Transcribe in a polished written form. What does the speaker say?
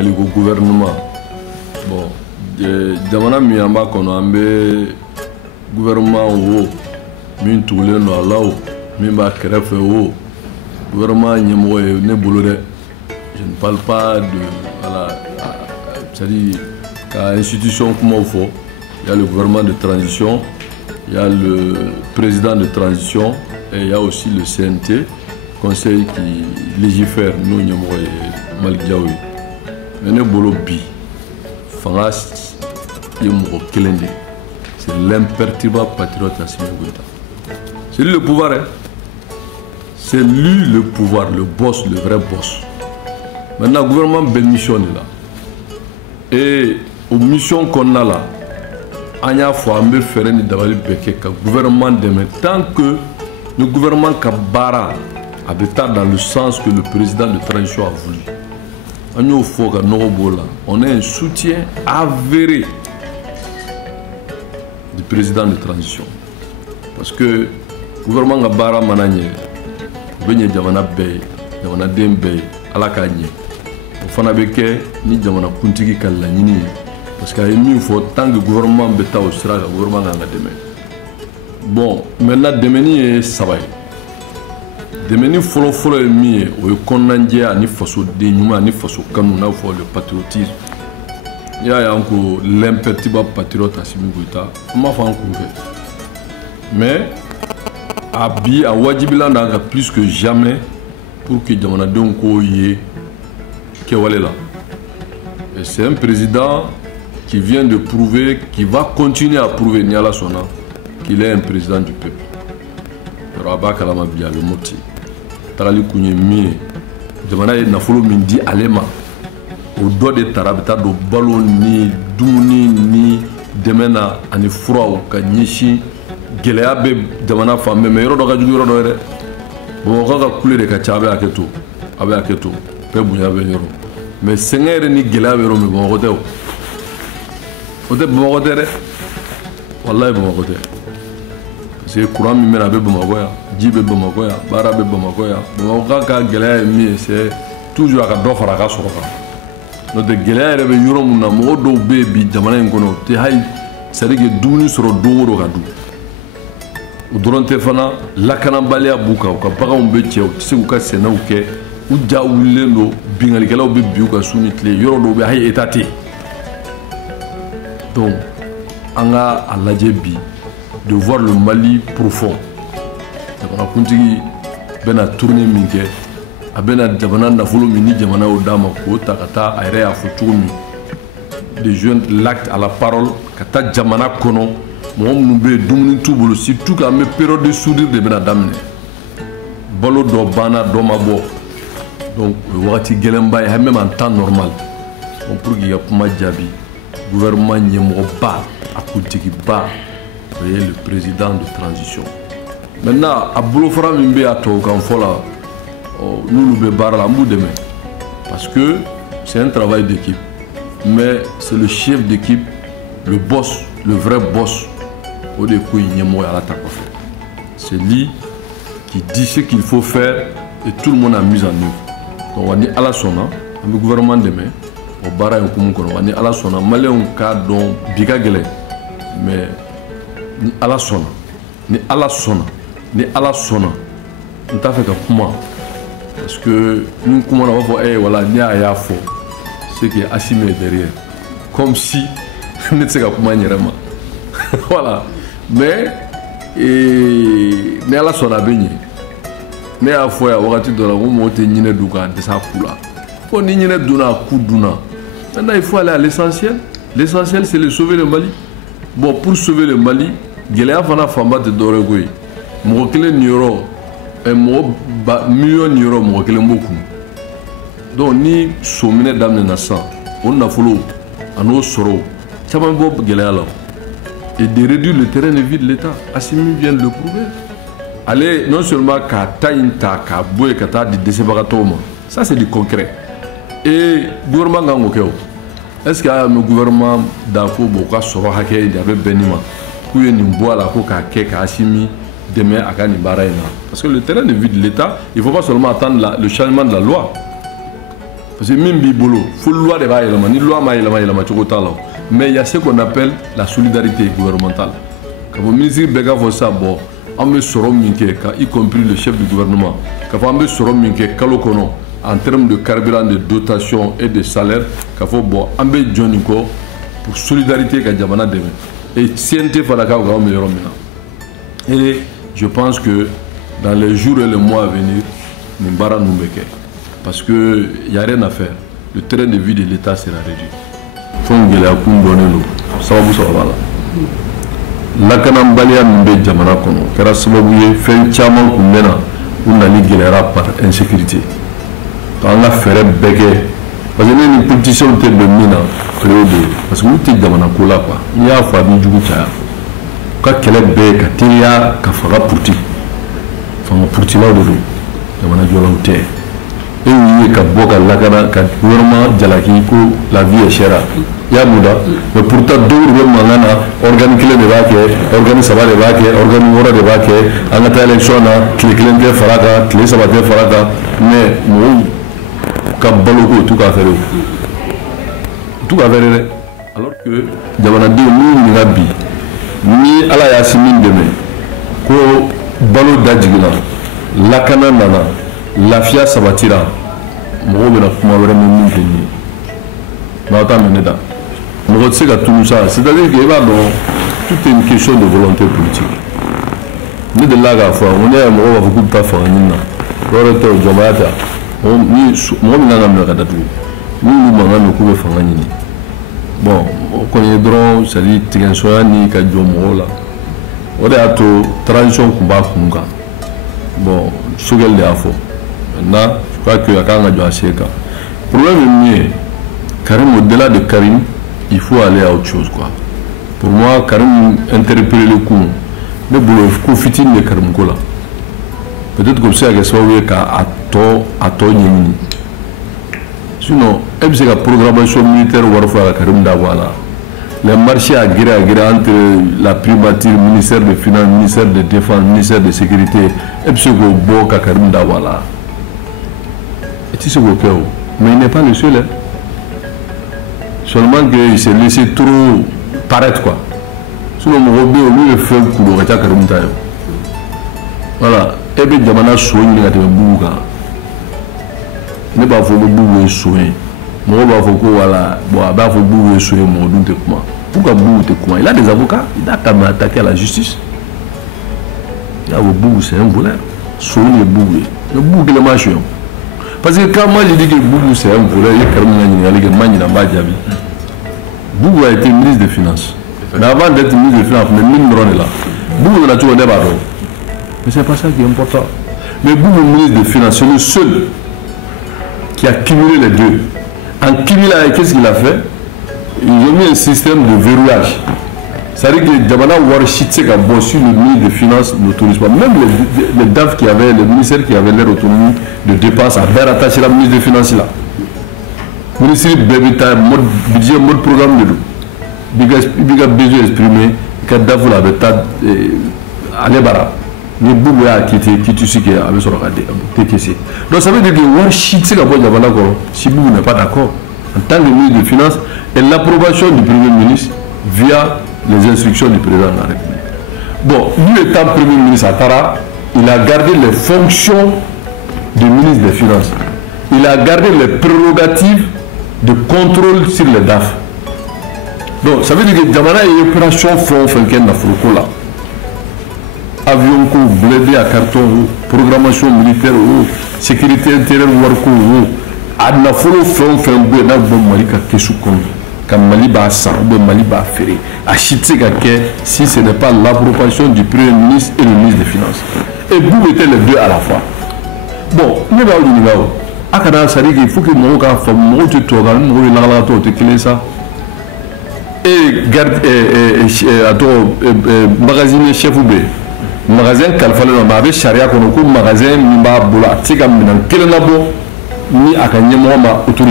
au gouvernement. Bon, jamana mi amba kono ambe gouvernement wo min tourner no alaw min ba krefe wo gouvernement nyemo ne bolore. Je ne parle pas de voilà, c'est-à-dire qu'à institution comme il faut, il y a le gouvernement de transition, il y a le président de transition et il y a aussi le CNT, conseil qui légifère nous nyemo Malick Diaw. Mais ne bolo bi fangas yemo kelende. C'est l'imperturbable patriote Assimi Goïta. C'est lui le pouvoir, hein? C'est lui le pouvoir, le boss, le vrai boss. Maintenant, le gouvernement belle mission est là. Et aux missions qu'on a là, il y a un faire une gouvernement demain. Tant que le gouvernement Kabara a dans le sens que le président de transition a voulu. On a un soutien avéré du président de transition. Parce que le gouvernement Kabara Mananye, Benye Djamana Bey, Djamana Dembey, Alakanye. O fana bɛ kɛ ni jamana kuntigi ka laɲini ye parce que a ye min fɔ tant que gouvernement bɛ taa o sira kan gouvernement kan ka dɛmɛ. Bon maintenant dɛmɛni ye saba ye. Dɛmɛni fɔlɔ-fɔlɔ ye min ye o ye kɔnɔnajɛya ani fasoden ɲuman ani faso kanu n'a fɔ le patriotisme. I y'a ye an ko l'imperturbable patriote Assimi Goïta n m'a fɔ an kun fɛ mais a bi a wajibila d'an kan plus que jamais pour que jamanadenw k'o ye. Et c'est un président qui vient de prouver, qui va continuer à prouver qu'il est un président du peuple. Rabat Kalama Bia, le moti. Tarali Kounye Mie, Demana et Nafolo Mindi Alema, au dos de Tarabita, do ballon ni Douni ni Demena, ani Froa ou Kanyishi, Geleabe, Demana Femme, mais Yoro Doga Juro Dore. Bon, on va couler de Kachabe à Keto, Abe à Keto, Pebouya Benero. Mais Seigneur ni gela vero me bon côté. Côté bon côté. Wallahi bon côté. C'est courant mi mena be bon magoya, jibe bon magoya, bara be bon magoya. Bon ka gela mi c'est toujours ka do fara ka soroka. No de gela rebe yoro mun na mo do be bi jamana ngono te hay c'est que duni soro do ka du. O doronte fana lakana balia buka ka baga on be ciew se ko ka senaw ke ou diawulendo bingalikelaw be biu ka suni tle yoro do be hay étaté donc anga alaje bi de voir le Mali profond tabana kuntigi bena tourner minke abena dabana na folo mini jamana o dama ko takata ayre afu tumi des jeunes l'acte à la parole kata jamana kono mo mu be dumuni tubulu surtout ka me période de sourire de bena damne balo do bana do mabo. Donc, le même en temps normal. Donc, pour qu'il y ait le gouvernement n'y pas à Koutikiba, le président de transition. Maintenant, à Boulofara Mimbe à Tokanfola, nous nous bébarons demain. Parce que c'est un travail d'équipe. Mais c'est le chef d'équipe, le boss, le vrai boss. C'est lui qui dit ce qu'il faut faire et tout le monde a mis en œuvre. Donc on est à la sona, le gouvernement demain, au bara et au Koumoukon, on est à la sona, malé un cas dont bigagele, mais ni à la sona, ni à la sona, ni à la sona, on t'a fait comme moi, parce que nous comment on va voir, eh voilà, ni à yafo, ce qui est assimé derrière, comme si nous ne sais pas comment y vraiment, voilà, mais ni à la sona béni. Ne y'a fɔ yan wagati dɔ la ko mɔgɔw tɛ ɲinɛ dun k'a dɛsɛ a ku la fo ni ɲinɛ donna a ku dunna maintenant il faut aller à l'essentiel. L'essentiel c'est de sauver le Mali. Bon, pour sauver le Mali gɛlɛya fana fanba tɛ dɔwɛrɛ ko ye mɔgɔ kelen ni yɔrɔ mɔgɔ miliyɔn ni yɔrɔ mɔgɔ kelen b'o kun donc ni sominɛ daminɛna sisan o nafolo a n'o sɔrɔ caman bɔ gɛlɛya la et de réduire le terrain de vie de l'État. Assimi vient de le prouver. Allez, non seulement qu'à taïnta, qu'à boué, qu'à ta di décebagatoma. Ça, c'est du concret. Et le gouvernement Gangokéo, est-ce qu'il y a un gouvernement d'Afo Boka Sorohake, il y avait Benima, qui est une boîte à Koka, Keka, Assimi, demain à Kanibaraina. Parce que le terrain de vie de l'État, il ne faut pas seulement attendre le changement de la loi. Parce que même Bibolo, il faut loi de Baïlama, ni loi Maïlama, mais il y a ce qu'on appelle la solidarité gouvernementale. Quand le ministre Bega fait ça, bon, on me sort y compris le chef du gouvernement, quand on me sort Kalokono, en termes de carburant, de dotation et de salaire, quand on bon, on me Johniko pour solidarité que Djamana demain. Et CNT Fadaka au meilleur mina. Et je pense que dans les jours et les mois à venir, nous barra nous meke. Parce qu'il n'y a rien à faire. Le terrain de vie de l'État sera réduit. Il faut que nous donnions ça. Lakana Balia Mbe Djamana Kono, car Sababuye fait un chaman Koumena, où on a dit par insécurité. On a fait bégué. Parce que les politiciens ont été de mina, parce que nous sommes dans la cola. Il y a un famille du Goutia. Quand quel est bé, Katiria, Kafara Pourti. Enfin, Pourti là de l'eau. Djamana Djolauté. Et oui, Kaboka Lakana, Kagourma, Djalakiko, la vie est chère. Yamouda, mais pourtant deux mangana, organique les vaquets, organique ça va les vaquets, organique mora les vaquets, en attaque élection, clé clé faraga, clé sabaté faraga, mais nous, Kabaloko, tout à fait. Tout à fait. Alors que, Djamana dit, nous, Nabi, ni ala Yassimin demain, ko balo d'adjigna, lakana nana, lafia sabatira, moi, je vais vraiment venir. Tout ça, c'est-à-dire que tout est une question de volonté politique. Nous de là, on est à beaucoup de temps. Bon, on connaît drôle, c'est-à-dire que tu as un on est à transition combat. Bon, ce qu'elle est à fond. Maintenant, je crois qu'il y a quand même un Seka. Le problème est Karim, au-delà de Karim, il faut aller à autre chose, quoi. Pour moi, Karim interpelle le coup. Le boulot, il faut de Karim Kola. Peut-être comme ça, que ça va être à tort, sinon, c'est la programmation militaire ou la Karim Dawala. Les marchés à guerre entre la primature, le ministère des Finances, le ministère de Défense, le ministère de Sécurité, et puis c'est bon Karim Dawala. Et tu sais quoi, mais il n'est pas le seul. Seulement qu'il s'est laissé trop paraître, quoi. Sinon, mon robot, lui, le fait pour le retard Karim Tayo. Voilà. Et bien, Djamana soigne les Bouga. Ne pas faut bouger soigner. Moi, il faut que voilà, bon, il faut bouger soigner mon doute de comment. Pourquoi bouger comment? Il a des avocats, il a qu'à m'attaquer à la justice. Il a bouger, c'est un voleur. Soigner bouger. Le bouger le machin. Parce que quand moi je dis que Boubou c'est un voleur, Boubou a été ministre des Finances. Mais avant d'être ministre des Finances, le ministre est là. Boubou n'a toujours débat. Mais ce n'est pas ça qui est important. Mais Boubou, ministre des Finances, c'est le seul qui a cumulé les deux. En cumulant, qu'est-ce qu'il a fait? Ils ont mis un système de verrouillage. C'est-à-dire que Djamana Warshitse a bossé le ministre des Finances n'autorise pas. Même les DAF qui avaient, les ministères qui avaient leur autonomie de dépenses, avaient rattaché la ministre des Finances là. Le ministre Bébita, mode budget, mode programme de l'eau. Il a besoin d'exprimer que DAF l'avait allé bara. Mais beaucoup a quitté, qui sais qu'il avait sur la TTC. Donc ça veut dire que Warshitse a bossé Djamana Koro, si vous n'êtes pas d'accord, en tant que ministre des Finances, et l'approbation du Premier ministre via les instructions du président de la République. Bon, lui étant Premier ministre à Tara, il a gardé les fonctions du ministre des Finances. Il a gardé les prérogatives de contrôle sur les DAF. Donc, ça veut dire que Djamana est opération front Fenken Nafruko là. Avion ko, blindé à carton, programmation militaire, sécurité intérieure, warko, adna folo front Fenken Nafruko Kesukon. Mali ba sang ou Mali ba ferré. Achitse si ce n'est pas l'approbation du Premier ministre et le ministre des Finances. Et vous mettez les deux à la fois. Bon, nous allons dire là. Akada sari qu'il faut que mon gars fasse mon tu tournes, mon la to te clé ça. Et garde magasin chef ou B. Magasin kalfale no ba be sharia kono ko magasin mi ba bula tika minan kelena bo ni akanye mo ma autorisation